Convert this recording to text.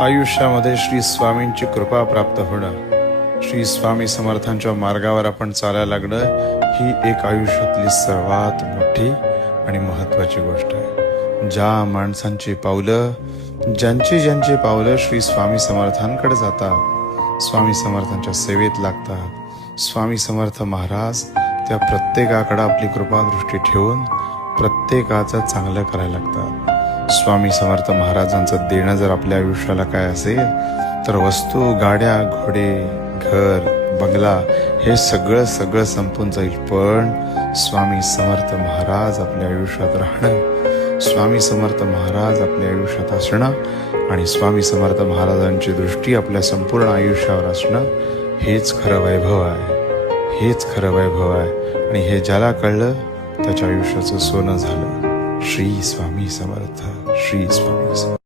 आयुष्यामध्ये श्री स्वामींची कृपा प्राप्त होणं, श्री स्वामी समर्थांच्या मार्गावर आपण चालायला लागणं ही एक आयुष्यातली सर्वात मोठी आणि महत्वाची गोष्ट आहे. ज्या माणसांची पावलं, ज्यांची पावलं श्री स्वामी समर्थांकडे जातात, स्वामी समर्थांच्या सेवेत लागतात, स्वामी समर्थ महाराज त्या प्रत्येकाकडे आपली कृपा दृष्टी ठेवून प्रत्येकाचं चांगलं करायला लागतात. स्वामी समर्थ महाराजांचं देणं जर आपल्या आयुष्याला काय असेल तर वस्तू, गाड्या, घोडे, घर, बंगला हे सगळं संपून जाईल, पण स्वामी समर्थ महाराज आपल्या आयुष्यात राहणं, स्वामी समर्थ महाराज आपल्या आयुष्यात असणं आणि स्वामी समर्थ महाराजांची दृष्टी आपल्या संपूर्ण आयुष्यावर असणं हेच खरं वैभव आहे, हेच खरं वैभव आहे. आणि हे ज्याला कळलं त्याच्या आयुष्याचं सोनं झालं. श्री स्वामी समर्थ, श्री स्वामी समर्थ.